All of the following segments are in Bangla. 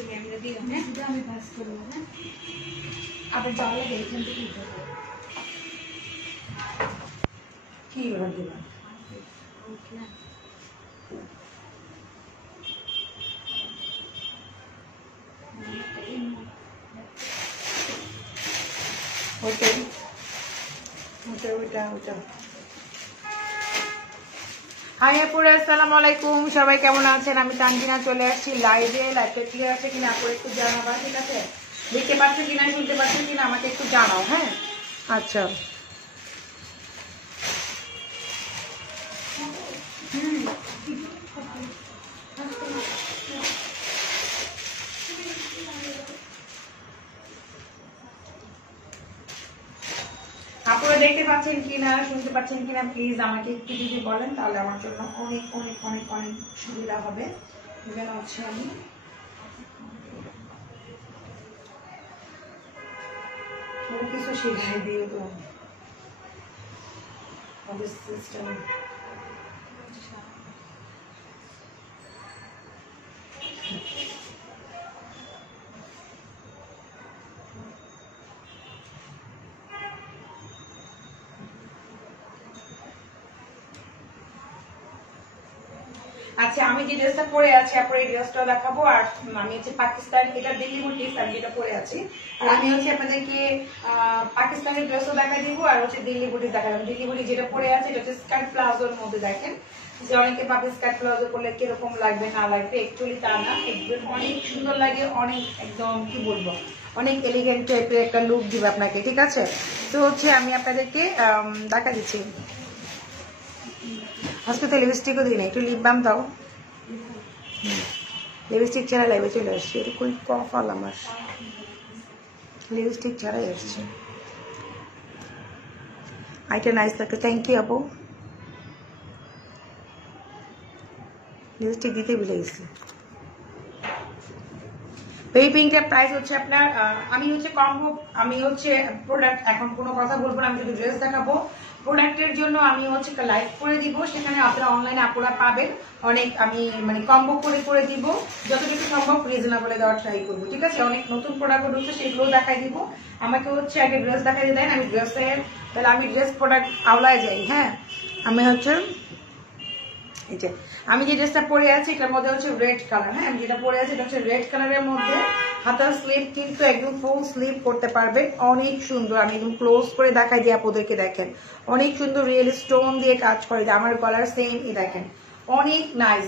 তুমি আমি দিও হ্যাঁ আমি পাস করব হ্যাঁ আপনি যাওয়ার দেখেন তো কি হবে কি হবে ওকে ওটা হাই আপুরা আসসালামু আলাইকুম সবাই কেমন আছেন আমি তানজিনা চলে আসছি লাইভে লাইভটা ক্লিয়ার আছে কিনা আপু একটু জানাবা ঠিক আছে দেখতে পাচ্ছেন কিনা শুনতে পাচ্ছেন কিনা আমাকে একটু জানাও হ্যাঁ আচ্ছা আপনারা দেখতে পাচ্ছেন কিনা শুনতে পাচ্ছেন কিনা প্লিজ আমাকে একটু যদি বলেন তাহলে আমার জন্য অনেক অনেক অনেক অনেক সুবিধা হবে যেন হচ্ছে আমি কিছু শিখাই দিও তো সিস্টেম আচ্ছা আমি যে ড্রেসটা পরে আছি আপনার এই ড্রেসটা দেখাবো আর আমি হচ্ছে পাকিস্তান এটা দিল্লি বুটিক আমি যেটা পরে আছি আর আমি হচ্ছে আপনাদেরকে পাকিস্তানের ড্রেসও দেখাই দিব আর হচ্ছে দিল্লি বুটিক দেখাবো দিল্লি বুটিক যেটা পরে আছে এটা হচ্ছে স্কার্ট প্লাজোর মধ্যে দেখেন যে অনেকে ভাবে স্কার্ট প্লাজো পরলে কিরকম লাগবে না লাগবে একচুয়ালি তা না একদম অনেক সুন্দর লাগে অনেক একদম কি বলবো অনেক এলিগেন্ট টাইপের একটা লুক দিবে আপনাকে ঠিক আছে তো হচ্ছে আমি আপনাদেরকে দেখা দিচ্ছি আজকে তো লিপস্টিকও দিই না একটু লিপ বাম দাও লিপস্টিক ছাড়া লাইভে চলে আসছি এটা কই কফাল আমার লিপস্টিক ছাড়াই আসছে আইটা নাইস লাগছে থ্যাংক ইউ আপু লিপস্টিক দিতে ভুলে গেছি এই পিঙ্কের প্রাইস হচ্ছে আপনার আমি হচ্ছে কম্বো আমি হচ্ছে প্রোডাক্ট এখন কোনো কথা বলবো না আমি যদি ড্রেস দেখাবো প্রোডাক্টের জন্য আমি হচ্ছে লাইভ করে দিব সেখানে আপনারা অনলাইনে আপনারা পাবেন অনেক আমি মানে কম্বো করে দিব যতটুকু সম্ভব রিজনেবলে দেওয়ার ট্রাই করবো ঠিক আছে অনেক নতুন প্রোডাক্ট ঢুকছে সেগুলো দেখাই দিব আমাকে হচ্ছে আগে ড্রেস দেখাই দিয়ে দেন আমি ড্রেসের তাহলে আমি ড্রেস প্রোডাক্ট আওলায় যাই হ্যাঁ আমি হচ্ছে এই যে আমি যে ড্রেসটা পরে আছি এটার মধ্যে হচ্ছে রেড কালার হ্যাঁ আমি যেটা পরে আছি এটা হচ্ছে রেড কালারের মধ্যে হাতার স্লিভ কিন্তু একদম ফুল স্লিভ করতে পারবে অনেক সুন্দর আমি একদম ক্লোজ করে দেখাই দিই আপনাদেরকে দেখেন অনেক সুন্দর রিয়েল স্টোন দিয়ে কাজ করে আমার গলার সেম দেখেন অনেক নাইস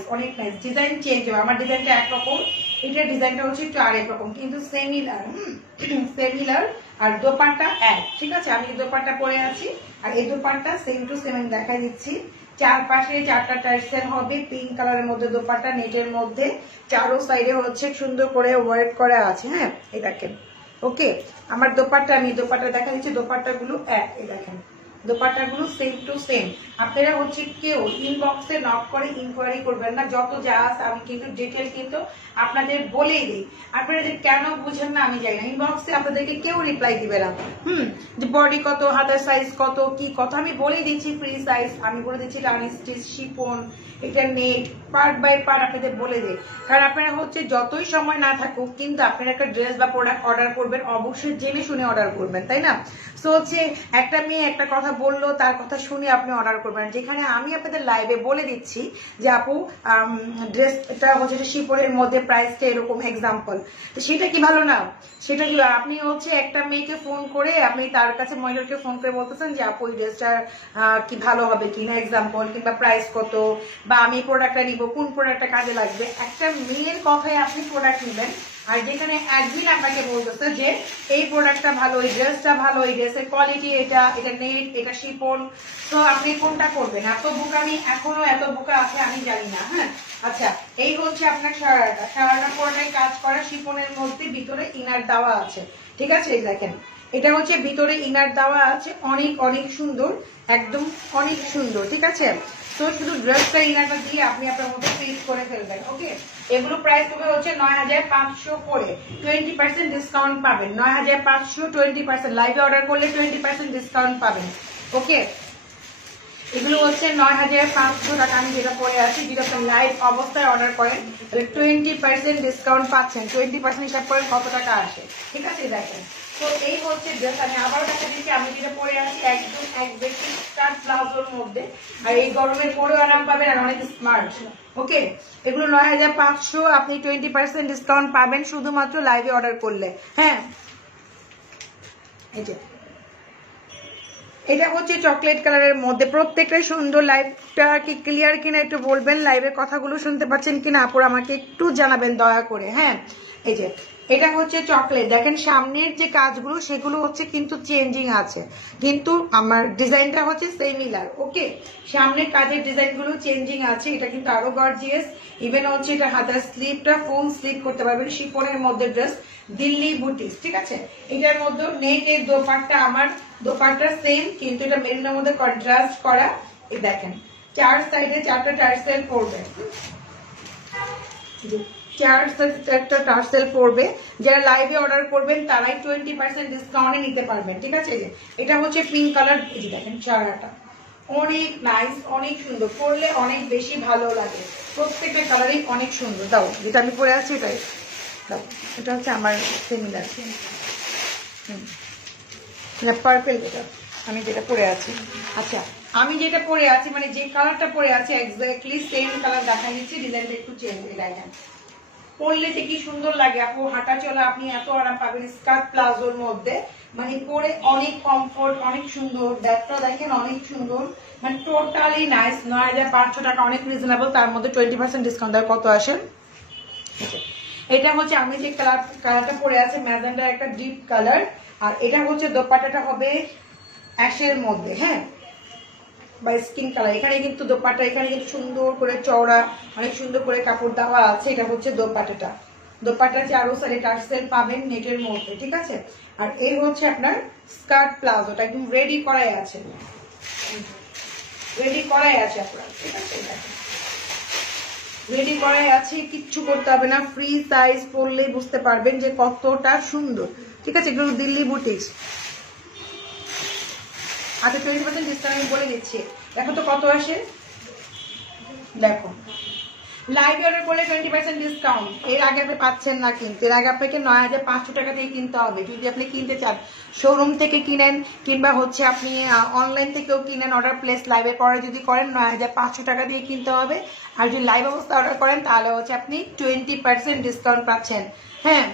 ডিজাইন চেঞ্জ হবে আমার ডিজাইনটা একরকম এটার ডিজাইনটা হচ্ছে একটু আরেক রকম কিন্তু সেমিলার আর দোপাট্টা এক ঠিক আছে আমি দোপাট্টা পরে আছি আর এই দোপাট্টা সেম টু সেম আমি দেখাই দিচ্ছি চারপাশে চারটা টার্সেল হবে পিঙ্ক কালারের মধ্যে দোপাট্টা নেটের মধ্যে চারো সাইডে হচ্ছে সুন্দর করে ওয়ার্ক করা আছে হ্যাঁ এই দেখেন ওকে আমার দোপাট্টা আমি দোপাট্টা দেখা দিচ্ছি দোপাট্টা গুলো এক এই দেখেন দোপাট্টাগুলো সেম টু সেম আপনারা হচ্ছে কেউ ইনবক্সে নক করে ইনকোয়ারি করবেন না যত যা আছে আমি কিন্তু ডিটেল কিন্তু আপনাদের বলেই দিই আপনারা যে কেন বুঝেন না আমি জানি না ইনবক্সে আপনাদেরকে কেউ রিপ্লাই দিবে না যে বডি কত হাতের সাইজ কত কি কত আমি বলেই দিচ্ছি ফ্রি সাইজ আমি বলে দিচ্ছি আনস্টিচ শিফন এটা নেট পার্ট বাই পার্ট আপনাদের বলে দিই কারণ আপনারা হচ্ছে যতই সময় না থাকুক কিন্তু আপনারা একটা ড্রেস বা প্রোডাক্ট অর্ডার করবেন অবশ্যই জেনে শুনে অর্ডার করবেন তাই না সো হচ্ছে একটা মেয়ে একটা কথা বললো তার কথা শুনে আপনি অর্ডার করবেন যেখানে আমি আপনাদের লাইভে বলে দিচ্ছি যে আপু ড্রেসটা হচ্ছে শিপনের মধ্যে প্রাইসটা এরকম এক্সাম্পল সেটা কি ভালো না সেটা কি আপনি হচ্ছে একটা মেয়েকে ফোন করে আপনি তার কাছে মহিলাকে ফোন করে বলতেছেন যে আপু এই ড্রেসটা কি ভালো হবে কিনা এক্সাম্পল কিংবা প্রাইস কত বা আমি প্রোডাক্টটা নিব কোন প্রোডাক্টটা কাজে লাগবে একটা মেয়ের কথায় আপনি প্রোডাক্ট নেবেন আর যেখানে একদিন আপনাকে বলতেছে যে এই প্রোডাক্টটা ভালো এই ড্রেসটা ভালো এই ড্রেসের কোয়ালিটি এটা নেট এটা শিপন তো আপনি কোনটা করবেন এত বোকামি এখনো এত বোকা আছে আমি জানি না হ্যাঁ আচ্ছা এই হচ্ছে আপনার সারাটা পুরোটাই কাজ করা শিপনের মধ্যে ভিতরে ইনার দেওয়া আছে ঠিক আছে দেখেন এটা হচ্ছে ভিতরে ইনার দেওয়া আছে অনেক অনেক সুন্দর একদম অনেক সুন্দর ঠিক আছে তো শুধু ড্রেসটা ইনারটা দিয়ে আপনি আপনার মতো ফিট করে ফেলবেন ওকে এগুলো প্রাইস হবে হচ্ছে ৯৫০০ করে 20% ডিসকাউন্ট পাবেন ৯৫০০ 20% লাইভে অর্ডার করলে 20% ডিসকাউন্ট পাবেন ওকে এগুলো হচ্ছে 9500 টাকা আমি যেটা পরে আছি, যেটা আপনি লাইভ অবস্থায় অর্ডার করেন 20% ডিসকাউন্ট পাচ্ছেন। 20% হিসাব করেন কত টাকা আসে, ঠিক আছে? দেখেন, তো এই হচ্ছে ড্রেস। আমি আবারও দেখা দিচ্ছি আমি যেটা পরে আছি একদম এক বেশি স্কার্ট ব্লাউজের মধ্যে, আর এই গরমের পরেও আরাম পাবেন আর অনেক স্মার্ট। ওকে, এগুলো 9500, আপনি 20% ডিসকাউন্ট পাবেন শুধুমাত্র লাইভে অর্ডার করলে। হ্যাঁ, এই যে এটা হচ্ছে চকলেট কালারের মধ্যে, প্রত্যেকটাই সুন্দর। লাইভটা কি ক্লিয়ার কিনা একটু বলবেন, লাইভের কথাগুলো শুনতে পাচ্ছেন কিনা আপুরা আমাকে একটু জানাবেন দয়া করে। হ্যাঁ, এই যে এটা হচ্ছে চকলেট, দেখেন সামনের যে কাজগুলো সেগুলো হচ্ছে কিন্তু চেঞ্জিং আছে, কিন্তু আমার ডিজাইনটা হচ্ছে সিমিলার। ওকে, সামনের কাজের ডিজাইনগুলো চেঞ্জিং আছে, এটা কিন্তু আরো গর্জিয়াস। ইভেন হচ্ছে এটা হাতার স্লিপটা ফুল স্লিপ করতে পারবেন, শিফনের মধ্যে ড্রেস, দিল্লি বুটিস, ঠিক আছে? এটার মধ্যে নেটের দোপাট্টা, আমার দোপাট্টা সেম, কিন্তু এটা মেরুনের মধ্যে কন্ট্রাস্ট করা। এই দেখেন চার সাইডে চারটা টার্সেল পড়বে, চারটা টার্সেল পড়বে। যারা লাইভে অর্ডার করবেন তারাই 20% ডিসকাউন্টে নিতে পারবেন, ঠিক আছে? এটা হচ্ছে পিঙ্ক কালার, এই দেখেন চারাটা অনেক নাইস, অনেক সুন্দর, পরলে অনেক বেশি ভালো লাগে। প্রত্যেকটা কালারই অনেক সুন্দর। দাও, যেটা আমি পরে আছি ওটাই দাও, এটা হচ্ছে আমার সিমিলার পার্পেল, যেটা আমি যেটা পরে আছি। আচ্ছা, আমি যেটা পরে আছি মানে যে কালারটা পরে আছি এক্স্যাক্টলি সেম কালার দেখা দিচ্ছি, ডিজাইনটা একটু চেঞ্জ। দেখেন পরলে যে কি সুন্দর লাগে আপু, হাঁটা চলা আপনি এত আরাম পাবেন স্কার্ট প্লাজোর মধ্যে, মানে পরে অনেক কমফোর্ট, অনেক সুন্দর। ব্যাগটা দেখেন অনেক সুন্দর, মানে টোটালি নাইস। 9500 টাকা অনেক রিজনেবল, তার মধ্যে 20% ডিসকাউন্ট দেয়। কত আসে? এটা হচ্ছে আমি যে কালারটা পরে আছে ম্যাজেন্ডার একটা ডিপ কালার, আর এটা হচ্ছে দোপাট্টাটা হবে অ্যাশের মধ্যে, হ্যাঁ, বা স্কিন কালার। এখানে কিন্তু দোপাট্টা, এখানে কিন্তু সুন্দর করে চওড়া অনেক সুন্দর করে কাপড় দেওয়া আছে। এটা হচ্ছে দোপাট্টাটা, দোপাট্টা চারো সাইডে টার্সেল পাবেন নেটের মধ্যে, ঠিক আছে? আর এই হচ্ছে আপনার স্কার্ট প্লাজোটা, একদম রেডি করাই আছে, রেডি করাই আছে আপনার, ঠিক আছে? রেডি করাই আছে, কিচ্ছু করতে হবে না। ফ্রি সাইজ পরলেই বুঝতে পারবেন যে কতটা সুন্দর, ঠিক আছে? এগুলো দিল্লি বুটিক্স। আচ্ছা, 20% ডিসকাউন্ট আমি বলে দিচ্ছি। দেখো তো কত আসে, দেখো লাইভ অর্ডার করলে 20% ডিসকাউন্ট। এর আগে আপনি পাচ্ছেন না, কিন্তু এর আগে আপনাকে 9500 টাকা দিয়ে কিনতে হবে যদি আপনি কিনতে চান। শোরুম থেকে কিনেন কিংবা হচ্ছে আপনি অনলাইন থেকেও কিনেন, অর্ডার প্লেস লাইভে করে যদি করেন 9500 টাকা দিয়ে কিনতে হবে। আর যদি লাইভ অবস্থা অর্ডার করেন তাহলে হচ্ছে আপনি 20% ডিসকাউন্ট পাচ্ছেন। হ্যাঁ,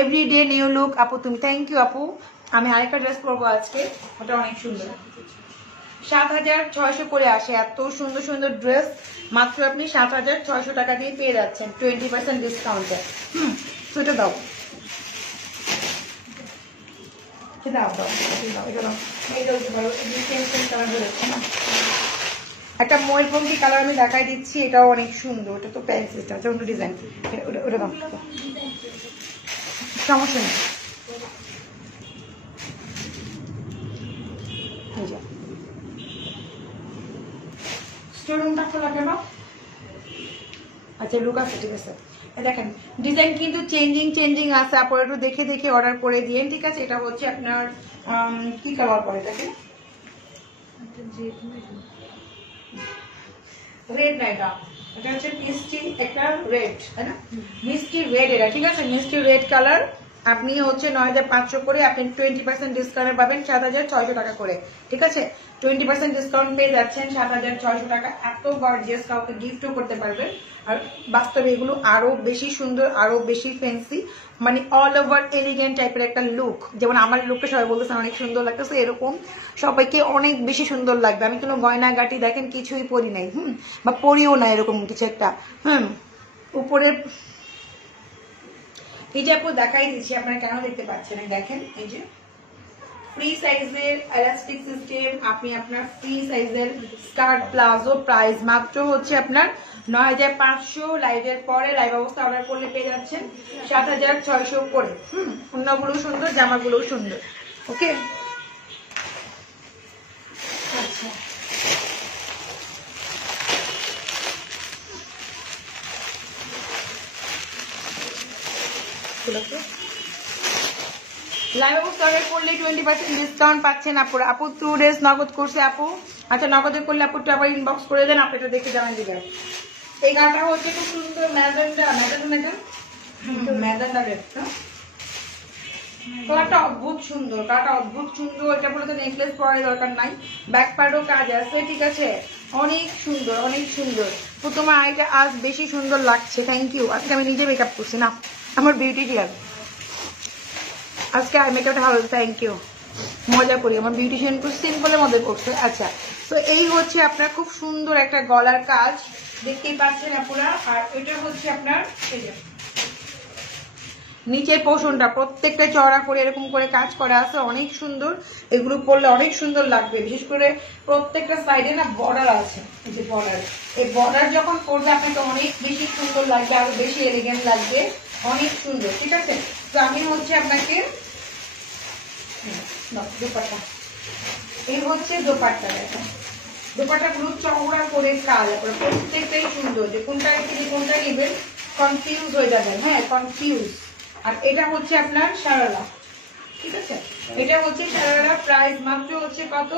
এভরিডে নিউ লুক আপু তুমি, থ্যাংক ইউ আপু। আমি আরেকটা ড্রেস পরবো আজকে, ওটা অনেক সুন্দর। 7600 করে আসে এত সুন্দর সুন্দর ড্রেস, মাত্র আপনি 7600 টাকা দিয়ে পেয়ে যাচ্ছেন 20% ডিসকাউন্টে। তো এটা দাও, একটা ময়ূরপঙ্খী কালার আমি দেখাই দিচ্ছি, এটাও অনেক সুন্দর। ওটা তো প্যান্ট সিস্টেম, অন্য ডিজাইন, ওটা দাও, সমস্যা নেই। স্টোররুমটা খোলা কেন? আচ্ছা, লুক আছে, ঠিক আছে। দেখেন ডিজাইন কিন্তু চেঞ্জিং আছে, আপনারা একটু দেখে দেখে অর্ডার করে দিয়েন, ঠিক আছে? এটা হচ্ছে আপনার কি কালার পরে, দেখেন রেড না, এটা হচ্ছে মিষ্টি একটা রেড, তাই না? মিষ্টি রেড এটা, ঠিক আছে? মিষ্টি রেড কালার। আপনি হচ্ছে 9500 করে আপনি 20% ডিসকাউন্ট পাবেন 7600 টাকা করে, ঠিক আছে? 20% ডিসকাউন্ট পেয়ে যাচ্ছেন 7600 টাকা। এত গর্জিয়াস, কাউকে গিফটও করতে পারবেন। আর বাস্তবে এগুলো আরো বেশি সুন্দর, আরো বেশি ফ্যান্সি, মানে অল ওভার এলিগেন্ট টাইপের একটা লুক। যেমন আমার লুকটা সবাই বলতেছে অনেক সুন্দর লাগতেছে, এরকম সবাইকে অনেক বেশি সুন্দর লাগবে। আমি কোনো গয়নাগাটি দেখেন কিছুই পরি নাই, বা পরিও না এরকম কিছু একটা। উপরে এই যে আপু দেখাই দিচ্ছি, আপনারা কেন দেখতে পাচ্ছেন, দেখেন এই যে ফ্রি সাইজের এলাস্টিক সিস্টেম, আপনি আপনার ফ্রি সাইজের স্কার্ট প্লাজো, প্রাইস মাত্র হচ্ছে আপনার 9500। লাইভের পরে লাইভ অবস্থা অর্ডার করলে পেয়ে যাচ্ছেন 7600 করে। অন্যগুলো সুন্দর, জামাগুলো সুন্দর। ওকে, আচ্ছা লাইভ অবস্থা অর্ডার করলে 20% ডিসকাউন্ট পাচ্ছেন আপুরা। আপু 2 ডেজ নগদ করছে আপু, আচ্ছা নগদে করলে আপুটা আবার ইনবক্স করে দেন, আপনি এটা দেখে জানান দিবেন। এই কালারটা হচ্ছে খুব সুন্দর ম্যাজেন্ডা রেড। কালারটা অদ্ভুত সুন্দর, এটা বলে তো নেকলেস পরার দরকার নাই, ব্যাক পার্টও কাজ আছে, ঠিক আছে। অনেক সুন্দর। তোমার আইটা আজ বেশি সুন্দর লাগছে, থ্যাংক ইউ। আজকে আমি নিজে মেকআপ করছি না, আমার বিউটিশিয়ান আজকে আই মেকআপটা ভালো, থ্যাংক ইউ। মজা করি, আমার বিউটিশিয়ান খুব সিম্পলের মধ্যে করছে। আচ্ছা, তো এই হচ্ছে আপনার খুব সুন্দর একটা গলার কাজ, দেখতেই পাচ্ছেন আপনারা। আর এটা হচ্ছে আপনার এই যে নিচের পোর্শনটা প্রত্যেকটা চওড়া করে এরকম করে কাজ করা আছে, অনেক সুন্দর। এগুলো পরলে অনেক সুন্দর লাগবে, বিশেষ করে প্রত্যেকটা সাইডে না বর্ডার আছে, এই যে বর্ডার, এই বর্ডার যখন পরবে আপনাকে অনেক বেশি সুন্দর লাগবে, আরো বেশি এলিগেন্ট লাগবে, অনেক সুন্দর, ঠিক আছে। তো আমি হচ্ছে আপনাকে দোপাট্টা, এই হচ্ছে দোপাট্টা, দেখেন দোপাট্টা গুলো চওড়া করে কাজ, প্রত্যেকটাই সুন্দর, যে কোনটা থেকে কোনটা নেবেন কনফিউজ হয়ে যাবেন, হ্যাঁ কনফিউজ। আর এটা হচ্ছে আপনার সারারা, ঠিক আছে, এটা হচ্ছে সারারা, প্রাইস মাত্র হচ্ছে কত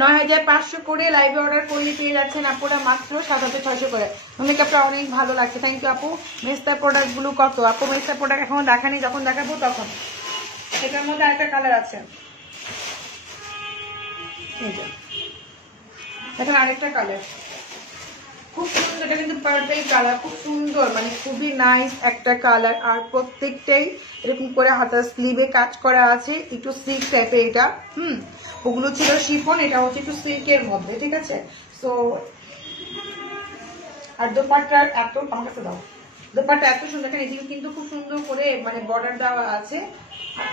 9500 করে। লাইভে অর্ডার করলে পেয়ে যাচ্ছেন আপুরা মাত্র 7600 করে। মেকআপটা অনেক ভালো লাগছে, থ্যাংক ইউ আপু। মেস্তার প্রোডাক্ট গুলো কত আপু? মেস্তার প্রোডাক্ট এখনো দেখানি, যখন দেখাবো তখন। এটার মধ্যে আরেকটা কালার আছে, এখন আরেকটা কালার খুব সুন্দর, এটা কিন্তু পার্পল কালার, খুব সুন্দর, মানে খুবই নাইস একটা কালার। আর প্রত্যেকটাই এরকম করে হাতার স্লিভে কাজ করা আছে, একটু সিল্ক টাইপের এটা। ওগুলো ছিল শিফন, এটা হচ্ছে একটু সিল্কের মধ্যে, ঠিক আছে। সো আর দোপাট্টার এত, আমার কাছে দাও, দোপাট্টা এত সুন্দর, এখানে এদিকে কিন্তু খুব সুন্দর করে মানে বর্ডার দেওয়া আছে।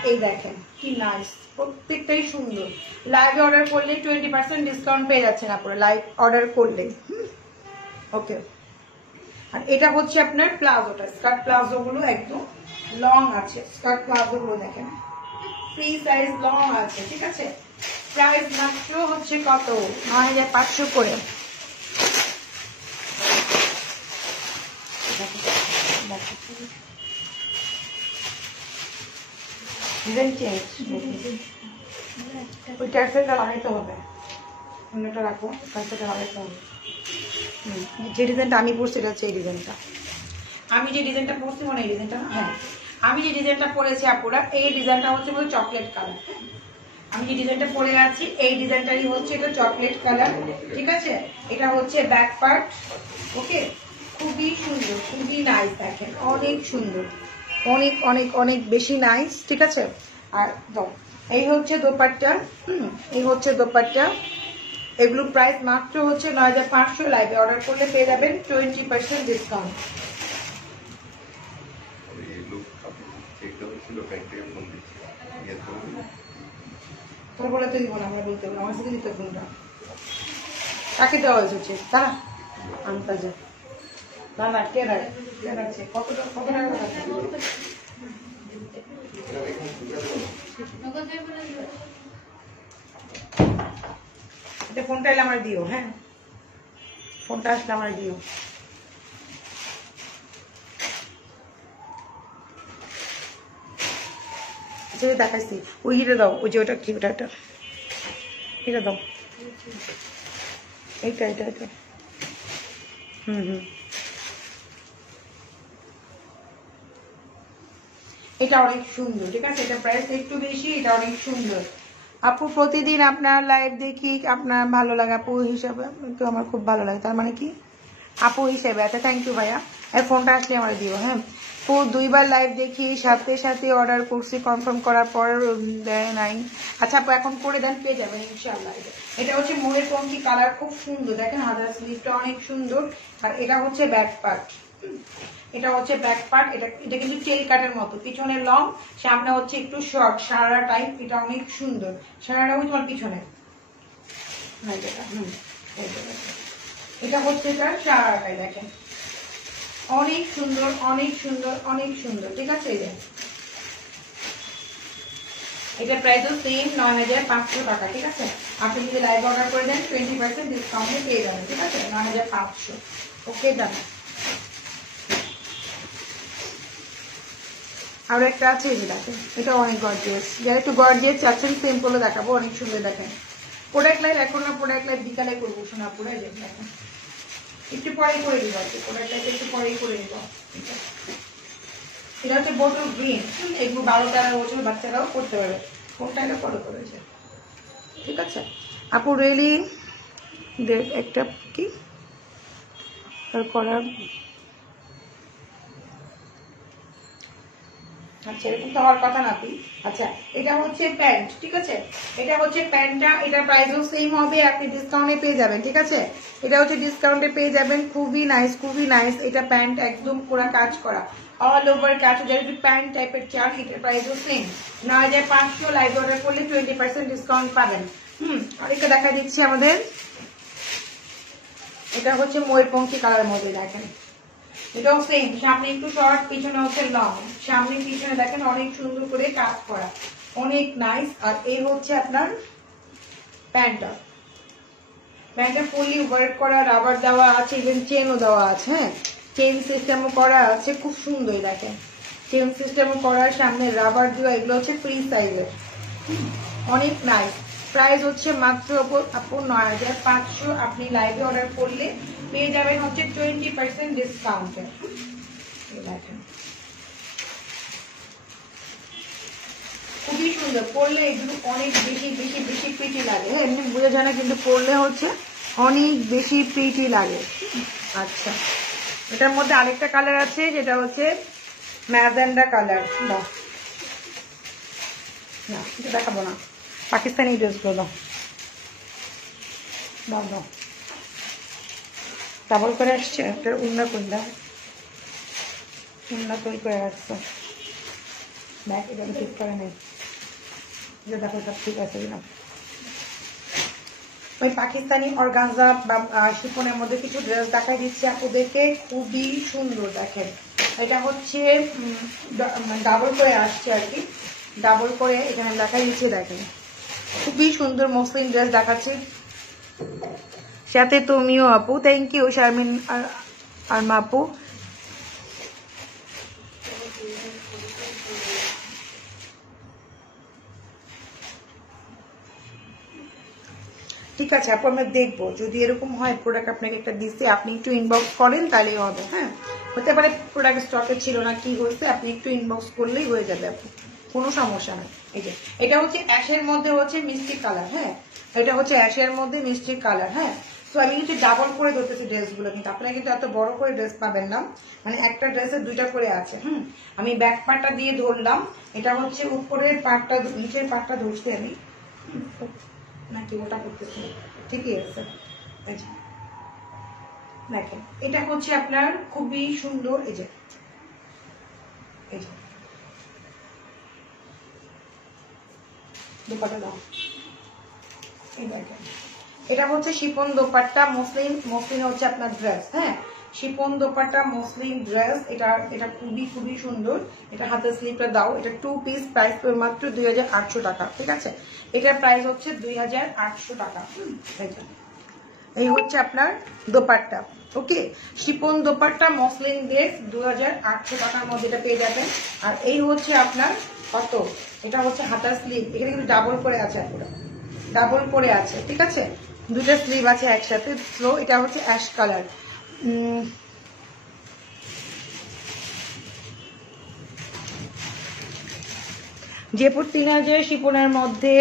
এই দেখেন কি নাইস, প্রত্যেকটাই সুন্দর। লাইভ অর্ডার করলে 20% ডিসকাউন্ট পেয়ে যাচ্ছেন আপনারা, লাইভ অর্ডার করলে। ওকে, আর এটা হচ্ছে আপনার প্লাজোটা, স্কার্ট প্লাজো গুলো একদম লং আছে, স্কার্ট প্লাজো গুলো দেখেন ফ্রি সাইজ লং আছে, ঠিক আছে। প্রাইস মাত্র হচ্ছে কত 9500 করে। ডিজাইন চেঞ্জ, ওই ট্যাক্সেলটা লাগাইতে হবে, অন্যটা রাখো, ট্যাক্সেলটা লাগাইতে হবে। যে ডিজাইনটা আমি পরছি এটা হচ্ছে এই ডিজাইনটা, আমি যে ডিজাইনটা পরছি মানে এই ডিজাইনটা, হ্যাঁ আমি যে ডিজাইনটা পরেছি আপুরা, এই ডিজাইনটা হচ্ছে মানে চকলেট কালার। আমি যে ডিজাইনটা পরে আছি এই ডিজাইনটাই হচ্ছে এটা চকলেট কালার, ঠিক আছে। এটা হচ্ছে ব্যাক পার্ট, ওকে, খুবই সুন্দর, খুবই নাইস, দেখেন অনেক সুন্দর, অনেক অনেক অনেক বেশি নাইস, ঠিক আছে। আর এই হচ্ছে দোপাট্টা, এই হচ্ছে দোপাট্টা। এগুলো প্রাইস মাত্র হচ্ছে 9500, লাইভে অর্ডার করলে পেয়ে যাবেন 20% ডিসকাউন্ট। তোর বলে তো দিব না, আমরা বলতে হবে, আমার সাথে দিতে ফোনটা তাকে দেওয়া হয়েছে, তারা আনতে যায় না না, কে রাখছে, কত টাকা রাখছে? ফোনটা এলে আমার দিও, হ্যাঁ ফোনটা আসলে আমার দিও। দেখাইছি ওই হিরে দাও, ওই যে ওটা কি, ওটা হিরে দাও, এইটা এটা এটা, এটা অনেক সুন্দর, ঠিক আছে। এটা প্রাইস একটু বেশি, এটা অনেক সুন্দর। আপু প্রতিদিন আপনার লাইভ দেখি, আপনার ভালো লাগে আপু হিসাবে, তো আমার খুব ভালো লাগে, তার মানে কি আপু হিসেবে। আচ্ছা থ্যাংক ইউ ভাইয়া, এই ফোনটা আসলে আমার দিও, হ্যাঁ। তো 2বার লাইভ দেখি, সাথে সাথে অর্ডার করছি, কনফার্ম করার পর দেয় নাই। আচ্ছা আপু এখন করে দেন, পেয়ে যাবেন ইনশাআল্লাহ। এটা হচ্ছে মোড়ের পঙ্কি কালার, খুব সুন্দর, দেখেন হাজার স্লিভটা অনেক সুন্দর। আর এটা হচ্ছে ব্যাক পার্ট, এটা হচ্ছে ব্যাক পার্ট, এটা কিন্তু টেল কাটের মতো, পিছনে লং, সামনে হচ্ছে একটু শর্ট, সারারা টাইপ। এটা অনেক সুন্দর, সারারা হচ্ছে তোমার পিছনে, এটা হচ্ছে এটা সারাটাই, দেখেন অনেক সুন্দর, অনেক সুন্দর, অনেক সুন্দর, ঠিক আছে। এটা প্রাইসও সেম 9500 টাকা, ঠিক আছে। আপনি যদি লাইভ অর্ডার করে দেন 20% ডিসকাউন্টে পেয়ে যাবেন, ঠিক আছে, 9500। ওকে ডান। আর একটা আছে এই যে দেখেন, এটা অনেক গর্জিয়াস, যারা একটু গর্জিয়াস চাচ্ছেন সিম্পলে দেখাবো, অনেক সুন্দর, দেখেন প্রোডাক্ট লাইভ এখন না, প্রোডাক্ট লাইভ বিকালে করবো শোনা পুরো দেখেন, একটু পরে করে দিব আর কি, প্রোডাক্ট লাইভ একটু পরেই করে দিব। এটা হচ্ছে বোতল গ্রিন, এগুলো 12-13 বছর বাচ্চারাও করতে পারবে, কোনটা এটা ফলো করেছে, ঠিক আছে আপু রিয়েলি একটা কি করার। আচ্ছা এরকম তো হওয়ার কথা না তুই। আচ্ছা এটা হচ্ছে প্যান্ট, ঠিক আছে, এটা হচ্ছে প্যান্টটা, এটা প্রাইসও সেম হবে, আপনি ডিসকাউন্টে পেয়ে যাবেন, ঠিক আছে, এটা হচ্ছে ডিসকাউন্টে পেয়ে যাবেন, খুবই নাইস খুবই নাইস। এটা প্যান্ট একদম পুরো কাজ করা, অল ওভার কাজ, যদি প্যান্ট টাইপের চান এটার প্রাইসও সেম 9500, লাইভ অর্ডার করলে 20% ডিসকাউন্ট পাবেন। আরেকটা দেখা দিচ্ছি আমাদের, এটা হচ্ছে ময়ূরপঙ্খী কালারের মধ্যে দেখেন, এটাও সেম, সামনে একটু শর্ট পিছনে হচ্ছে লং, সামনে পিছনে দেখেন অনেক সুন্দর করে কাজ করা, অনেক নাইস। আর এই হচ্ছে আপনার প্যান্টটা, প্যান্টটা ফুললি ওয়ার্ক করা, রাবার দেওয়া আছে, ইভেন চেনও দেওয়া আছে, হ্যাঁ চেন সিস্টেমও করা আছে, খুব সুন্দর দেখেন চেন সিস্টেমও করা, সামনে রাবার দেওয়া, এগুলো হচ্ছে ফ্রি সাইজের, অনেক নাইস। প্রাইস হচ্ছে মাত্র আপু 9500, আপনি লাইভে অর্ডার করলে পেয়ে যাবেন হচ্ছে 20% ডিসকাউন্টে। খুবই সুন্দর, পরলে এগুলো অনেক বেশি বেশি বেশি প্রিটি লাগে, হ্যাঁ এমনি বুঝে যায় না, কিন্তু পরলে হচ্ছে অনেক বেশি প্রিটি লাগে। আচ্ছা এটার মধ্যে আরেকটা কালার আছে, যেটা হচ্ছে ম্যাজেন্ডা কালার, না এটা দেখাবো না, পাকিস্তানি ড্রেসগুলো দাও দাও দাও, ডাবল করে আসছে, একটা উন্না করে দাও, উন্না তৈরি করে আসছো দেখ, এটা আমি ঠিক করে নেই, দেখো সব ঠিক আছে কিনা। ওই পাকিস্তানি অর্গানজা বা শিফনের মধ্যে কিছু ড্রেস দেখাই দিচ্ছি আপনাদেরকে, খুবই সুন্দর দেখেন, এটা হচ্ছে ডাবল করে আসছে আর কি, ডাবল করে এখানে দেখাই দিচ্ছি, দেখেন খুবই সুন্দর মসলিন ড্রেস দেখাচ্ছে, সাথে তুমিও আপু, থ্যাংক ইউ শারমিন আর মাপু। ঠিক আছে আপু আমরা দেখবো, যদি এরকম হয় প্রোডাক্ট আপনাকে একটা দিচ্ছে, আপনি একটু ইনবক্স করেন তাহলেই হবে, হ্যাঁ হতে পারে প্রোডাক্ট স্টকে ছিল না, কি হয়েছে আপনি একটু ইনবক্স করলেই হয়ে যাবে আপু, কোনো সমস্যা নেই। এই যে এটা হচ্ছে অ্যাশের মধ্যে হচ্ছে মিষ্টি কালার, হ্যাঁ এটা হচ্ছে অ্যাশের মধ্যে মিষ্টি কালার, হ্যাঁ তো আমি কিন্তু ডাবল করে ধরতেছি ড্রেসগুলো, কিন্তু আপনারা কিন্তু এত বড় করে ড্রেস পাবেন না, মানে একটা ড্রেসের দুইটা করে আছে, আমি ব্যাক পার্টটা দিয়ে ধরলাম, এটা হচ্ছে উপরের পার্টটা, নিচের পার্টটা ধরছি আমি, নাকি ওটা করতেছি, ঠিকই আছে। দেখেন এটা হচ্ছে আপনার খুবই সুন্দর, এই যে দোপাট্টা দাও, এই দেখেন এটা হচ্ছে শিফন দোপাট্টা, মসলিন, মসলিন হচ্ছে আপনার ড্রেস, হ্যাঁ শিফন দোপাট্টা মসলিন ড্রেস, এটা খুবই খুবই সুন্দর, এটা হাতের স্লিপটা দাও, এটা 2 পিস, প্রাইস মাত্র 2800 টাকা, ঠিক আছে এটার প্রাইস হচ্ছে 2800 টাকা। এই হচ্ছে আপনার দোপাট্টা, ওকে শিফন দোপাট্টা মসলিন ড্রেস 2800 টাকার মধ্যে এটা পেয়ে যাবেন। আর এই হচ্ছে আপনার কত, এটা হচ্ছে হাতার স্লিভ, এখানে কিন্তু ডাবল করে আছে, পুরো ডাবল করে আছে, ঠিক আছে দুটো স্লিভ আছে একসাথে, স্লো এটা হচ্ছে অ্যাশ কালার, জয়পুর 3000 শিপনের মধ্যে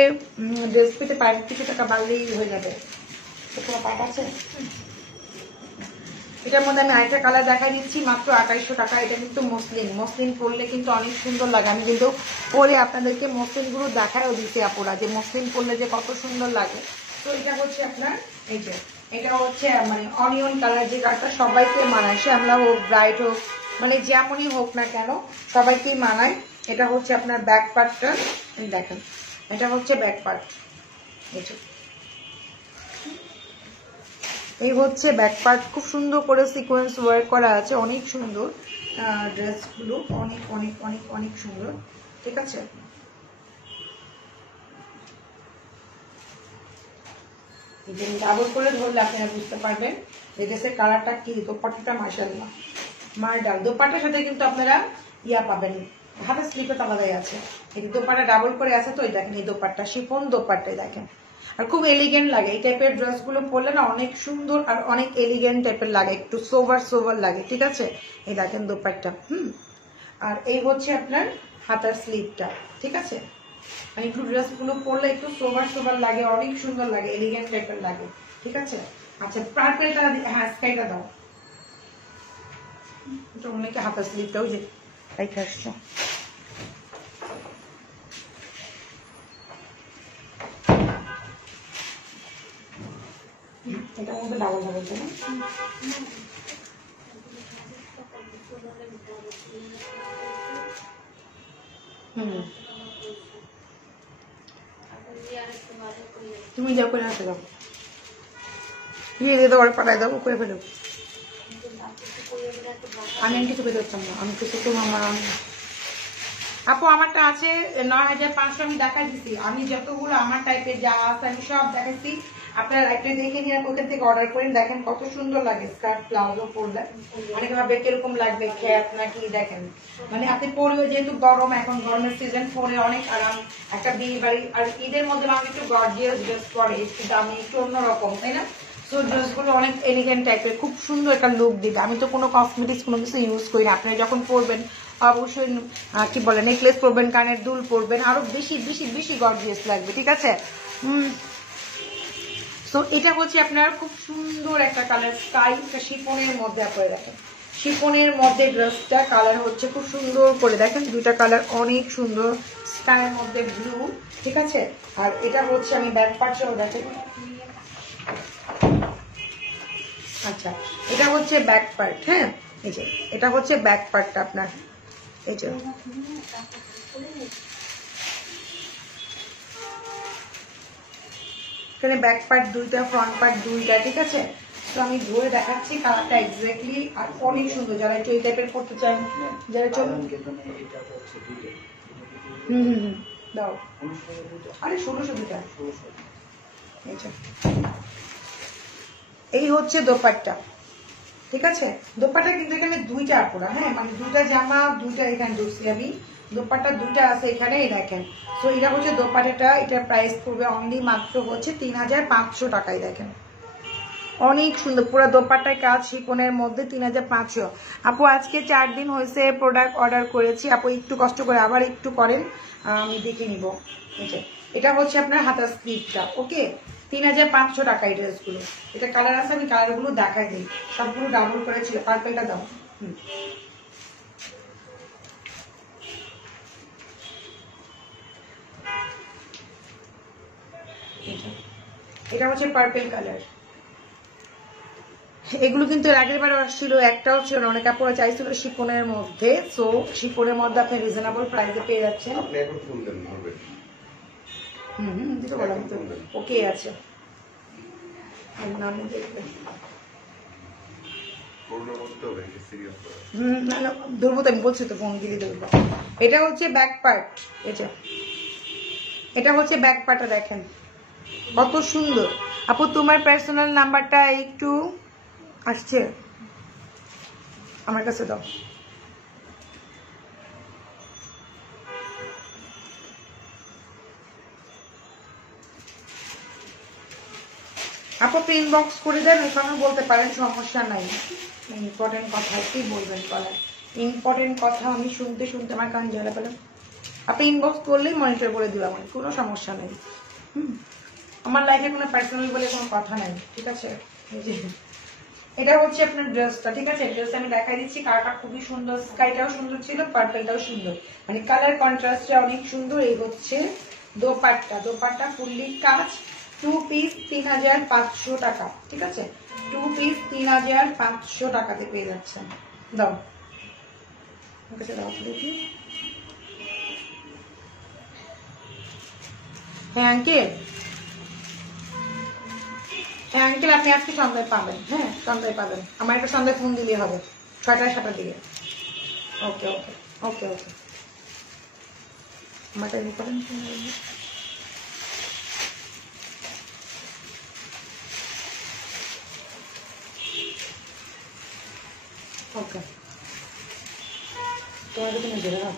ড্রেস পেতে 500 টাকা বাড়লেই হয়ে যাবে, কোনো পাট আছে। এটার মধ্যে আমি আরেকটা কালার দেখাই দিচ্ছি, মাত্র 2800 টাকা, এটা কিন্তু মসলিন, মসলিন পরলে কিন্তু অনেক সুন্দর লাগে, আমি কিন্তু পরে আপনাদেরকে মসলিন গুলো দেখায়ও দিচ্ছি আপুরা, যে মসলিন পরলে যে কত সুন্দর লাগে। তো এটা হচ্ছে আপনার এই যে এটা হচ্ছে মানে অনিয়ন কালার, যে কালারটা সবাইকে মানায়, শ্যামলা হোক ব্রাইট হোক মানে যেমনই হোক না কেন সবাইকেই মানায়। এটা হচ্ছে আপনার ব্যাক পার্টটা, দেখেন এটা হচ্ছে ব্যাক পার্ট, এই হচ্ছে ব্যাক পার্ট, খুব সুন্দর করে সিকোয়েন্স ওয়ার্ক করা আছে, অনেক সুন্দর ড্রেসগুলো, অনেক অনেক অনেক অনেক সুন্দর, ঠিক আছে ডাবল করে ধরলে আপনারা বুঝতে পারবেন এই ড্রেসের কালারটা কি, দোপাট্টাটা মাশাআল্লাহ মার্ডাল, দোপাট্টার সাথে কিন্তু আপনারা ইয়া পাবেন, হাতের স্লিপে আলাদাই আছে, এই দোপাট্টা ডাবল করে আছে, তো এই দেখেন এই দোপাট্টা শিফন দোপাট্টায় দেখেন, আর খুব এলিগেন্ট লাগে এই টাইপের ড্রেসগুলো পরলে না, অনেক সুন্দর আর অনেক এলিগেন্ট টাইপের লাগে, একটু সোভার সোভার লাগে। ঠিক আছে, এই দেখেন দোপাট্টা। আর এই হচ্ছে আপনার হাতার স্লিভটা। ঠিক আছে, মানে একটু ড্রেসগুলো পরলে একটু সোভার সোভার লাগে, অনেক সুন্দর লাগে, এলিগেন্ট টাইপের লাগে। ঠিক আছে, আচ্ছা পার্পলটা, হ্যাঁ স্কাইটা দাও, অনেকে হাতার স্লিভটাও যে রেখে আসছো। এটার মধ্যে ডাবল ডাবল দেবো। তুমি যাও করে আসে দাও, দিয়ে দিয়ে দেওয়ার পাঠায় দাও, করে ফেলো। আমি কিছু পেতে পারতাম না, আমি কিছু তো আমার আপু আমারটা আছে ৯৫০০, আমি দেখাই দিচ্ছি। আমি যতগুলো আমার টাইপের যা আছে আমি সব দেখাচ্ছি, আপনারা লাইভটা দেখে নিয়ে ওখান থেকে অর্ডার করেন। দেখেন কত সুন্দর লাগে স্কার্ট প্লাজো পরলে, অনেকে ভাবে কিরকম লাগবে খ্যাত নাকি। দেখেন মানে আপনি পরেও, যেহেতু গরম, এখন গরমের সিজন, পরে অনেক আরাম। একটা বিয়ে বাড়ি আর ঈদের মধ্যে আমি একটু গর্জিয়াস ড্রেস পরে, একটু দামি, একটু অন্যরকম, তাই না? সো ড্রেসগুলো অনেক এলিগেন্ট টাইপের, খুব সুন্দর একটা লুক দিবে। আমি তো কোনো কসমেটিক্স কোনো কিছু ইউজ করি না। আপনারা যখন পরবেন অবশ্যই কি বলে নেকলেস পরবেন, কানের দুল পরবেন, আরো বেশি বেশি বেশি গর্জিয়াস লাগবে। ঠিক আছে, সো এটা হচ্ছে আপনার খুব সুন্দর একটা কালার, স্কাই শিফনের মধ্যে আপনারা দেখেন, শিফনের মধ্যে ড্রেসটা কালার হচ্ছে খুব সুন্দর করে। দেখেন দুইটা কালার অনেক সুন্দর, স্কাইয়ের মধ্যে ব্লু। ঠিক আছে, আর এটা হচ্ছে আমি ব্যাক পার্টটাও দেখেন। আচ্ছা, এটা হচ্ছে ব্যাক পার্ট। হ্যাঁ, এই যে এটা হচ্ছে ব্যাক পার্টটা আপনার, এই যে এখানে ব্যাক পার্ট দুইটা, ফ্রন্ট পার্ট দুইটা। ঠিক আছে, তো আমি ধরে দেখাচ্ছি কালারটা এক্স্যাক্টলি, আর অনেক সুন্দর। যারা একটু এই টাইপের করতে চান, যারা দাও, আরে ১৬০০ দুটা। এই হচ্ছে দোপাট্টা। ঠিক আছে, দোপাট্টা কিন্তু এখানে দুইটা আপুরা, হ্যাঁ মানে দুইটা জামা, দুইটা এখানে ঢুকছি আমি, দোপাট্টা দুইটা আছে এখানে, এই দেখেন। সো এটা হচ্ছে দোপাট্টাটা, এটার প্রাইস পড়বে অনলি মাত্র হচ্ছে ৩৫০০ টাকায়। দেখেন অনেক সুন্দর, পুরো দোপাট্টায় কাজ শিফনের মধ্যে ৩৫০০। আপু আজকে ৪ দিন হয়েছে প্রোডাক্ট অর্ডার করেছি, আপু একটু কষ্ট করে আবার একটু করেন, আমি দেখে নিব। এটা হচ্ছে আপনার হাতার স্লিভটা। ওকে, ৩৫০০ টাকা এই ড্রেসগুলো। এটা কালার আছে, আমি কালারগুলো দেখাই দিই, সবগুলো ডাবল করে ছিল। পার্পলটা দাও। এটা হচ্ছে পার্পল কালার। এগুলো কিন্তু আগের বার আসছিল, একটাও ছিল না, অনেক কাপড় চাইছিল শিফনের মধ্যে। সো শিফনের মধ্যে আপনি রিজনেবল প্রাইসে পেয়ে যাচ্ছেন। দিতে বললাম তো, ওকে আছে। ধরবো তো, আমি বলছি তো ফোন দিলে ধরবো। এটা হচ্ছে ব্যাক পার্ট, এটা হচ্ছে ব্যাক পার্টটা দেখেন কত সুন্দর। আপু তোমার পার্সোনাল নাম্বারটা একটু আসছে আমার কাছে দাও। আপু ইনবক্স করে দেন, ওখানে বলতে পারেন, সমস্যা নাই। ইম্পর্টেন্ট কথা কি বলবেন বলেন, ইম্পর্টেন্ট কথা আমি শুনতে শুনতে আমার কান জ্বালা পেলাম। আপনি ইনবক্স করলেই মনিটর করে দিলাম, আমার কোনো সমস্যা নেই। আমার লাইফে কোনো পার্সোনাল বলে কোনো কথা নাই। ঠিক আছে, এটা হচ্ছে আপনার ড্রেসটা। ঠিক আছে, ড্রেস আমি দেখাই দিচ্ছি, কালারটা খুবই সুন্দর, স্কাইটাও সুন্দর ছিল, পার্পলটাও সুন্দর, মানে কালার কন্ট্রাস্টটা অনেক সুন্দর। এই হচ্ছে দোপাট্টা, দোপাট্টা ফুললি কাজ, 2 পিস ৩৫০০ টাকা। ঠিক আছে, 2 পিস ৩৫০০ টাকাতে পেয়ে যাচ্ছেন। দাও দাও দেখি। হ্যাঁ আঙ্কেল, হ্যাঁ আঙ্কেল আপনি আজকে সন্ধ্যায় পাবেন। হ্যাঁ সন্ধ্যায় পাবেন, আমার একটা সন্ধ্যায় ফোন দিলেই হবে, ৬টা-৭টার দিকে। ওকে ওকে ওকে ওকে, আমারটা ইম্পর্টেন্ট। ওকে, তোমাকে তুমি জেনে দাও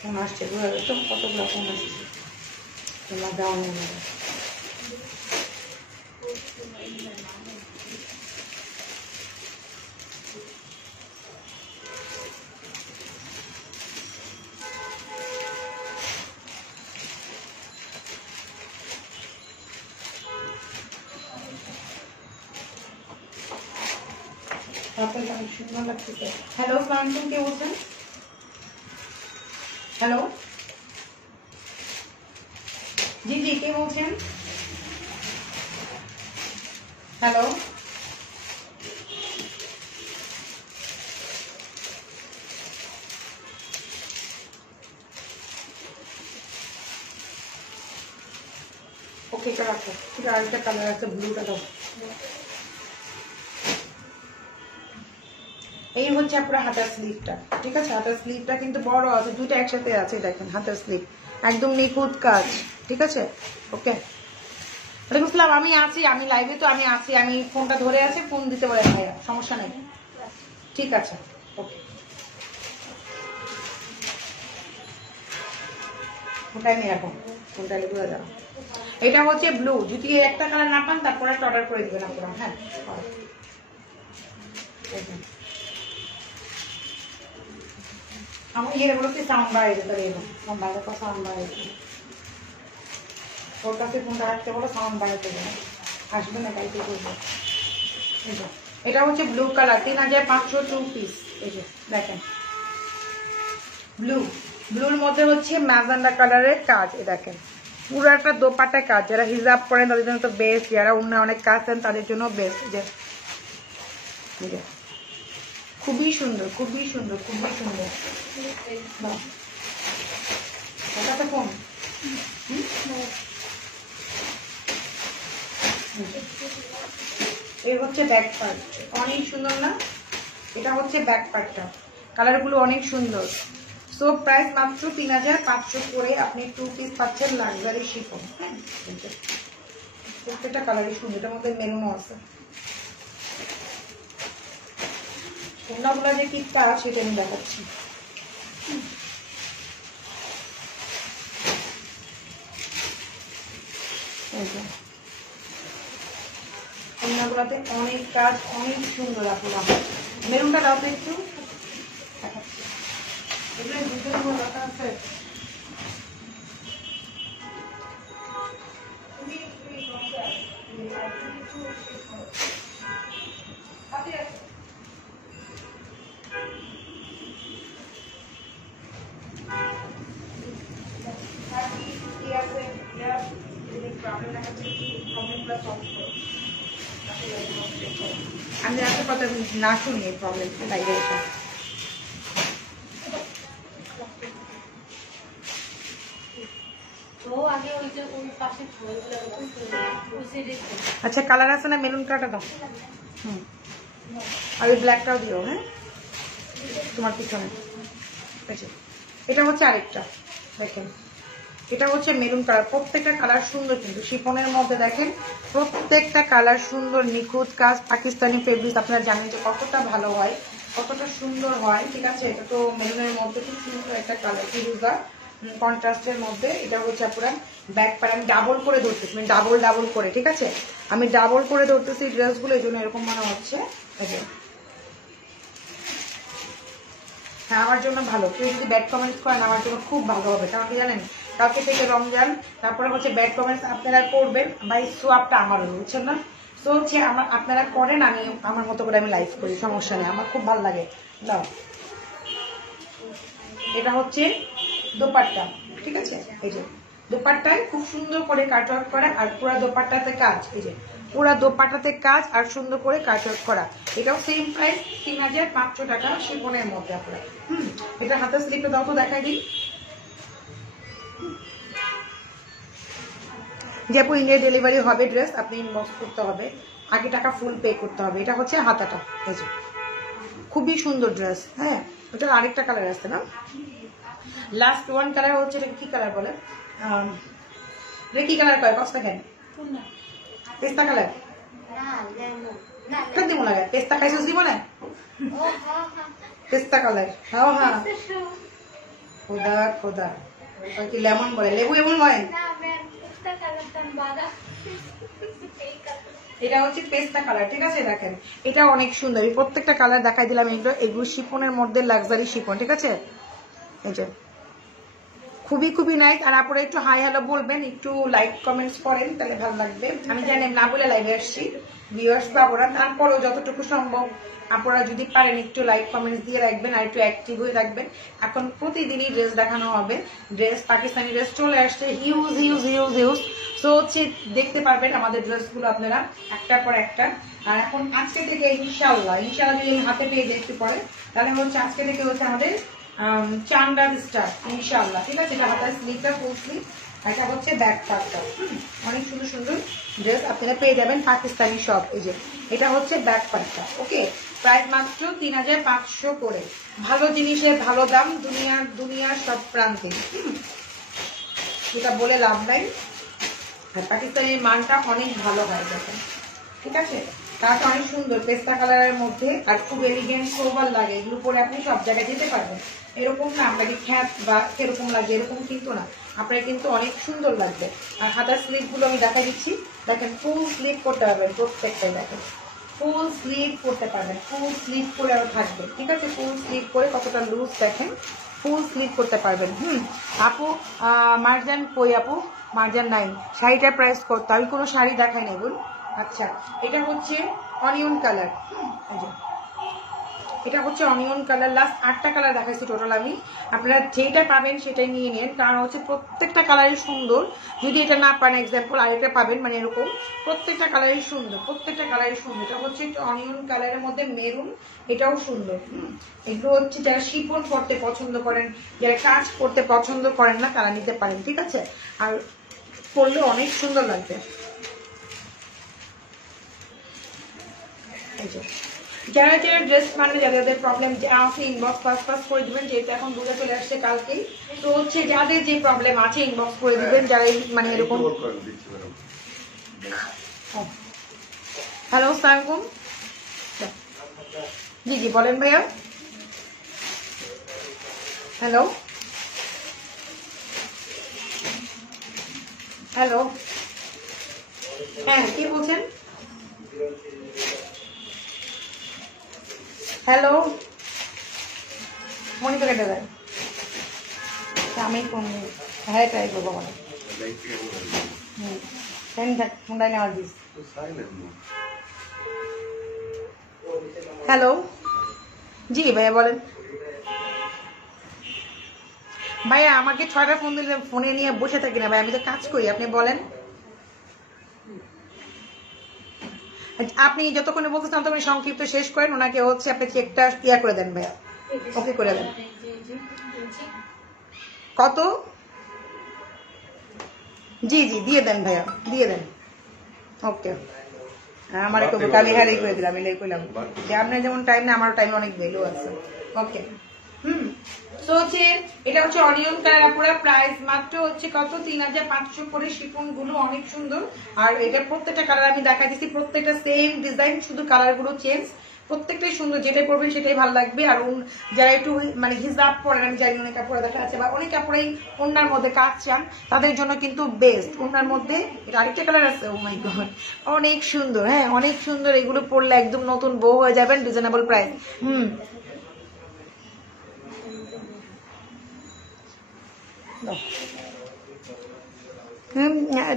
ফোন আসছে, তো কতগুলো ফোন আসছে। গাউনের মধ্যে সুন্দর লাগছে। হ্যালো সালাম, কে বলছেন? হ্যালো জি জি, কে বলছেন? হ্যালো ওকে, এটা রাখো। ঠিক আছে, আরেকটা কালার আছে, ব্লুটা দাও। এই হচ্ছে আপনার হাতার স্লিভটা। ঠিক আছে, হাতার স্লিভটা কিন্তু বড় আছে, দুটো একসাথে আছে। দেখেন হাতার স্লিভ একদম নিখুঁত কাজ। ঠিক আছে, ওকে। ওয়ালাইকুম আসসালাম, আমি আছি, আমি লাইভে তো আমি আছি, আমি ফোনটা ধরে আছি, ফোন দিতে পারেন ভাইয়া, সমস্যা নেই। ঠিক আছে, ওকে। ফোনটাই নিয়ে রাখো, ফোনটা ঘুরে যাও। এটা হচ্ছে ব্লু, যদি একটা কালার না পান তারপরে একটা অর্ডার করে দিবেন আপনারা। হ্যাঁ, আমি এগুলোতে সাউন্ড বাড়িয়ে দিতে পারি, বাইরে তো সাউন্ড বাড়িয়ে দিই, ওর কাছে ফোনটা রাখতে বলো, সাউন্ড বাড়াতে দেবে, আসবে না গাইতে করবো। এটা হচ্ছে ব্লু কালার, 3500 2 পিস। এই যে দেখেন ব্লু, ব্লুর মধ্যে হচ্ছে ম্যাজেন্ডা কালারের কাজ। এ দেখেন পুরো একটা দোপাট্টা কাজ, যারা হিজাব করেন তাদের জন্য তো বেস্ট, যারা অন্য অনেক কাজ দেন তাদের জন্য বেস্ট। যে খুবই সুন্দর, খুবই সুন্দর, খুবই সুন্দর। ওটাতে ফোন এই হচ্ছে ব্যাক পার্ট, অনেক সুন্দর না? এটা হচ্ছে ব্যাক পার্টটা, কালারগুলো অনেক সুন্দর। সো প্রাইস মাত্র 3500 করে আপনি 2 পিস পাচ্ছেন লাক্সারি শিফন। হ্যাঁ, প্রত্যেকটা কালারই সুন্দর, এটার মধ্যে মেরুনও আছে। অন্যগুলো যে কি কাজ সেটা আমি দেখাচ্ছি। অন্যগুলোতে অনেক কাজ, অনেক সুন্দর। আপনার মেরুনটা দাও তো একটু, দেখাচ্ছি। এগুলো দুটো রাখা আছে। আমি রাখতে কথা না শুনি এই প্রবলেম বাইরে এসে। আচ্ছা, কালার আছে না? মেরুন কালারটা দাও। আর ওই ব্ল্যাকটাও দিও। হ্যাঁ, তোমার পিছনে। এটা হচ্ছে আরেকটা, দেখেন এটা হচ্ছে মেরুন কালার। প্রত্যেকটা কালার সুন্দর, কিন্তু শিফনের মধ্যে দেখেন প্রত্যেকটা কালার সুন্দর, নিখুঁত কাজ। পাকিস্তানি ফেব্রিক আপনারা জানেন যে কতটা ভালো হয়, কতটা সুন্দর হয়। ঠিক আছে, এটা তো মেরুনের মধ্যে খুব সুন্দর একটা কালার, ফিরোজা কন্ট্রাস্টের মধ্যে। এটা হচ্ছে আপনার ব্যাক পার, আমি ডাবল করে ধরতেছি, মানে ডাবল করে। ঠিক আছে, আমি ডাবল করে ধরতেছি ড্রেসগুলো, এই জন্য এরকম মনে হচ্ছে। হ্যাঁ, আমার জন্য ভালো। কেউ যদি ব্যাড কমেন্টস করেন আমার জন্য খুব ভালো হবে, কারণ কি জানেন কালকে থেকে রমজান, তারপরে হচ্ছে ব্যাড কমেন্টস আপনারা করবেন, ভাই সোয়াবটা আমার হলো, বুঝছেন না? তো হচ্ছে আপনারা করেন, আমি আমার মতো করে আমি লাইভ করি, সমস্যা নেই, আমার খুব ভালো লাগে। দাও, এটা হচ্ছে দোপাট্টা। ঠিক আছে, এই যে দোপাট্টায় খুব সুন্দর করে কাটওয়ার্ক করা, আর পুরো দোপাট্টাতে কাজ। এই যে পুরো দোপাট্টাতে কাজ আর সুন্দর করে কাটওয়ার্ক করা। এটাও সেম প্রাইস 3500 টাকা শিফনের মধ্যে আপনার। এটা হাতের স্লিপে দাও তো, দেখাই দিই। যে আপু ইন্ডিয়া ডেলিভারি হবে ড্রেস, আপনি ইনবক্স করতে হবে, আগে টাকা ফুল পে করতে হবে। এটা হচ্ছে হাতাটা, এই যে খুবই সুন্দর ড্রেস। হ্যাঁ, ওটার আরেকটা কালার আছে না, লাস্ট ওয়ান কালার হচ্ছে, এটা কি কালার বলে, এটা কি কালার কয় কষ্ট দেখেন, পেস্তা কালার। দিব লাগে পেস্তা, খাইছিস দিব না পেস্তা কালার। হ্যাঁ হ্যাঁ, খোদা খোদা, কি লেমন বলে, লেবু এমন হয়। এটা হচ্ছে পেস্তা কালার, ঠিক আছে? দেখেন এটা অনেক সুন্দর, প্রত্যেকটা কালার দেখাই দিলাম। এগুলো শিফনের মধ্যে লাক্সারি শিফন, ঠিক আছে? এই যে খুবই খুবই নাইস। আর আপনারা একটু হাই হ্যালো বলবেন, একটু লাইক কমেন্টস করেন, তাহলে ভালো লাগবে। আমি জানি না বলে লাইভে আসছি, ভিউয়ার্স পাবো না, তারপরেও যতটুকু সম্ভব আপনারা যদি পারেন একটু লাইক কমেন্টস দিয়ে রাখবেন আর একটু অ্যাক্টিভ হয়ে রাখবেন। এখন প্রতিদিনই ড্রেস দেখানো হবে, ড্রেস পাকিস্তানি ড্রেস চলে আসছে হিউজ হিউজ হিউজ হিউজ। তো হচ্ছে দেখতে পারবেন আমাদের ড্রেসগুলো আপনারা একটার পর একটা। আর এখন আজকে থেকে ইনশাল্লাহ যদি হাতে পেয়ে যেতে পারে, তাহলে হচ্ছে আজকে থেকে হচ্ছে আমাদের চান্ডার স্টার ইনশাল্লাহ, ঠিক আছে? এটা হাতার স্লিভটা ফুল স্লিভ, এটা হচ্ছে ব্যাক পার্টটা। অনেক সুন্দর সুন্দর ড্রেস আপনারা পেয়ে যাবেন পাকিস্তানি সব। এই যে এটা হচ্ছে ব্যাক পার্টটা, ওকে? প্রাইস মাত্র 3500 করে। ভালো জিনিসের ভালো দাম দুনিয়ার সব প্রান্তে, এটা বলে লাভ নাই। আর পাকিস্তানের মানটা অনেক ভালো হয়, দেখেন, ঠিক আছে? কাজ অনেক সুন্দর পেস্তা কালারের মধ্যে, আর খুব এলিগেন্ট সোবার লাগে। এগুলো পরে আপনি সব জায়গায় যেতে পারবেন। এরকম না আপনাকে খ্যাত বা কিরকম লাগে এরকম কিন্তু না, আপনার কিন্তু অনেক সুন্দর লাগবে। আর হাতার স্লিভ গুলো আমি দেখা দিচ্ছি, দেখেন ফুল স্লিভ করতে পারবেন প্রত্যেকটাই। দেখেন ফুল স্লিভ করতে পারবেন, ফুল স্লিভ করে আরো থাকবে, ঠিক আছে? ফুল স্লিভ করে কতটা লুজ দেখেন, ফুল স্লিভ করতে পারবেন। আপু মার্জান কই? আপু মার্জান নাই। শাড়িটার প্রাইস কত? আমি কোনো শাড়ি দেখাই নেই বল। আচ্ছা, এটা হচ্ছে অনিয়ন কালার, এটা হচ্ছে অনিয়ন কালার। লাস্ট 8টা কালার দেখাচ্ছি টোটাল আমি। আপনারা যেটা পাবেন সেটাই নিয়ে নেন, কারণ হচ্ছে প্রত্যেকটা কালারই সুন্দর। যদি এটা না পান এক্সাম্পল আরেকটা পাবেন, মানে এরকম প্রত্যেকটা কালারই সুন্দর, প্রত্যেকটা কালারই সুন্দর। এটা হচ্ছে অনিয়ন কালারের মধ্যে মেরুন, এটাও সুন্দর। এগুলো হচ্ছে যারা শিফন করতে পছন্দ করেন, যারা কাজ করতে পছন্দ করেন না, তারা নিতে পারেন, ঠিক আছে? আর পরলে অনেক সুন্দর লাগবে। যারা যারা ড্রেস মানে যাদের প্রবলেম, আমাকে ইনবক্স পাস করে দিবেন, যেহেতু এখন দুটো চলে আসছে কালকেই। তো হচ্ছে যাদের যে প্রবলেম আছে ইনবক্স করে দিবেন, যারা মানে এরকম। হ্যালো আসসালামু জি জি বলেন ভাইয়া। হ্যালো হ্যালো, হ্যাঁ কি বলছেন? হ্যালো মনে করে দেবেন, আমি কোন হ্যাঁ ট্রাই করবো মানে ফোনটা নেওয়ার দিস। হ্যালো জি ভাইয়া বলেন। ভাইয়া আমাকে 6টা ফোন দিলে ফোনে নিয়ে বসে থাকি না ভাই, আমি তো কাজ করি। আপনি বলেন, আপনি যতক্ষণে বলতেছেন ততক্ষণ সংক্ষিপ্ত শেষ করেন। ওনাকে হচ্ছে আপনি চেকটা ইয়া করে দেন ভাইয়া, ওকে করে দেন। কত? জি জি দিয়ে দেন ভাইয়া, দিয়ে দেন। ওকে, আমার একটু কালি হারিয়ে করে দিলাম, এলে করলাম যে আপনার যেমন টাইম না, আমারও টাইম অনেক ভ্যালু আছে। ওকে তো হচ্ছে এটা হচ্ছে অনিয়ন কালার। পুরো প্রাইস মাত্র হচ্ছে কত? 3500 করে। শিফন গুলো অনেক সুন্দর। আর এটা প্রত্যেকটা কালার আমি দেখা দিচ্ছি, প্রত্যেকটা সেম ডিজাইন, শুধু কালার গুলো চেঞ্জ। প্রত্যেকটাই সুন্দর, যেটাই পরবেন সেটাই ভালো লাগবে। আর যারা একটু মানে হিজাব পরেন, আমি জানি অনেক কাপড় দেখা যাচ্ছে, বা অনেক কাপড়েই ওনার মধ্যে কাজ চান, তাদের জন্য কিন্তু বেস্ট। ওনার মধ্যে এটা আরেকটা কালার আছে, ও মাই গড অনেক সুন্দর। হ্যাঁ অনেক সুন্দর, এগুলো পরলে একদম নতুন বউ হয়ে যাবেন, রিজনেবল প্রাইস।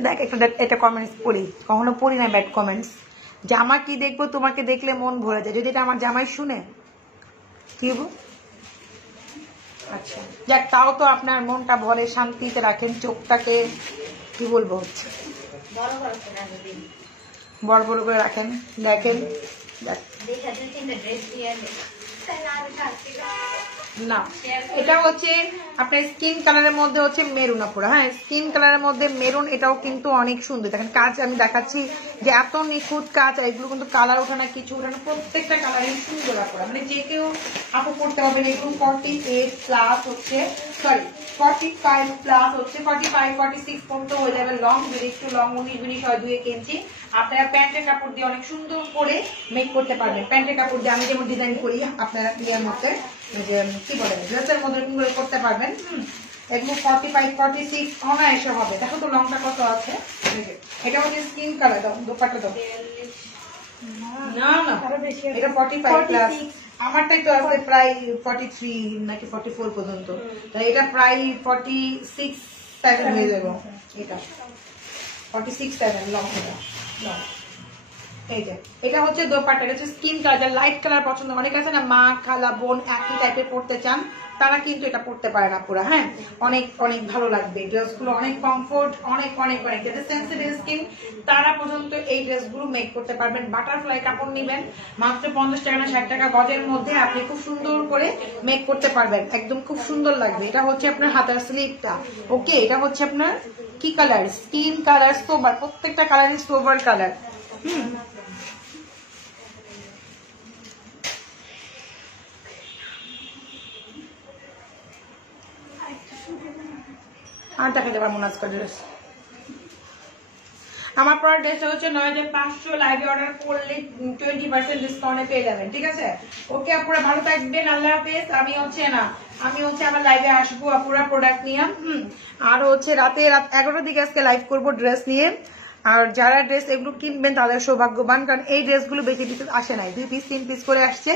দেখ একটা কমেন্টস পড়ি, কখনো পড়ি না ব্যাড কমেন্টস। জামা কি দেখবো, তোমাকে দেখলে মন ভরে যায়। যদি এটা আমার জামাই শুনে কি বলবো? আচ্ছা যাক, তাও তো আপনার মনটা ভরে, শান্তিতে রাখেন চোখটাকে। কি বলবো, হচ্ছে বড় বড় করে রাখেন, দেখেন। না এটা হচ্ছে আপনার স্কিন কালারের মধ্যে হচ্ছে মেরুন আপুরা। হ্যাঁ স্কিন কালারের মধ্যে মেরুন, এটাও কিন্তু অনেক সুন্দর। দেখেন কাজ আমি দেখাচ্ছি যে এত নিখুঁত কাজ, আর এগুলো কিন্তু কালার ওঠে না, কিছু ওঠে না, প্রত্যেকটা কালারই সুন্দর আপুরা। মানে যে কেউ আপু করতে হবে না। এরকম 48 প্লাস হচ্ছে, সরি 45 প্লাস হচ্ছে, 45 46 পর্যন্ত হয়ে যাবে লং। যদি একটু লং 19 হয় 2 ইঞ্চি, আপনারা প্যান্টের কাপড় দিয়ে অনেক সুন্দর করে মেক করতে পারবেন। প্যান্টের কাপড় দিয়ে আমি যেমন ডিজাইন করি, আপনারা ইয়ের মধ্যে যে কি বলে ড্রেসের মধ্যে করতে পারবেন। এগুলো 45 46 অনায়াসে হবে। দেখো তো লংটা কত আছে। এটা হচ্ছে স্কিন কালার। দাও দোপাট্টা দাও। না না এটা 45 প্লাস, আমারটাই তো আছে প্রায় 43 নাকি 44 পর্যন্ত, তাই এটা প্রায় 46 7 হয়ে যাবে। এটা 46 7 লংটা। এই যে এটা হচ্ছে দোপাট্টা, এটা হচ্ছে স্কিন কালার। লাইট কালার পছন্দ, অনেক আছে না মা খালা বোন একই টাইপের পড়তে চান, তারা কিন্তু এটা পড়তে পারে না পুরো। হ্যাঁ, অনেক অনেক ভালো লাগবে ড্রেসগুলো, অনেক কমফোর্ট, অনেক অনেক অনেক। যাদের সেন্সিটিভ স্কিন তারা পর্যন্ত এই ড্রেসগুলো মেক করতে পারবেন। বাটারফ্লাই কাপড় নেবেন মাত্র 50 টাকা না 60 টাকা গজের মধ্যে, আপনি খুব সুন্দর করে মেক করতে পারবেন, একদম খুব সুন্দর লাগবে। এটা হচ্ছে আপনার হাতার স্লিভটা। ওকে, এটা হচ্ছে আপনার কি কালার, স্কিন কালার, সোবার, প্রত্যেকটা কালারই সোবার কালার। আর দেখাতে পারবো না আজকের ড্রেস। আমার পরের ড্রেসটা হচ্ছে 9500, লাইভে অর্ডার করলে 20% ডিসকাউন্টে পেয়ে যাবেন, ঠিক আছে? ওকে আপুরা, ভালো থাকবেন, আল্লাহ হাফেজ। আমি হচ্ছে আমার লাইভে আসবো আপুরা প্রোডাক্ট নিয়ে। আর হচ্ছে রাত 11টার দিকে আজকে লাইভ করবো ড্রেস নিয়ে। আর যারা ড্রেস এগুলো কিনবেন তাদের সৌভাগ্যবান, কারণ এই ড্রেসগুলো বেশি পিস আসে নাই, 2 পিস 3 পিস করে আসছে।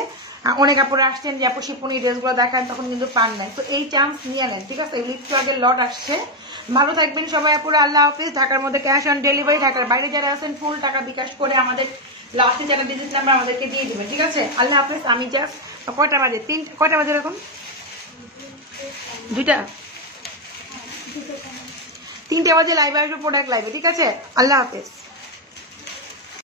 অনেক আপুরা আসছেন যে আপু শিপনি ড্রেসগুলো দেখান, তখন কিন্তু পান নাই, তো এই চান্স নিয়ে নেন, ঠিক আছে? এগুলো একটু আগে লট আসছে। ভালো থাকবেন সবাই আপুরা, আল্লাহ হাফিজ। ঢাকার মধ্যে ক্যাশ অন ডেলিভারি, ঢাকার বাইরে যারা আছেন ফুল টাকা বিকাশ করে আমাদের লাস্টে যারা ডিজিট নাম্বার আমাদেরকে দিয়ে দেবেন, ঠিক আছে? আল্লাহ হাফিজ। আমি জাস্ট কয়টা বাজে, কয়টা বাজে এরকম 2টা 3টে বাজে লাইভে আসবো প্রোডাক্ট লাইভে, ঠিক আছে? আল্লাহ হাফিজ।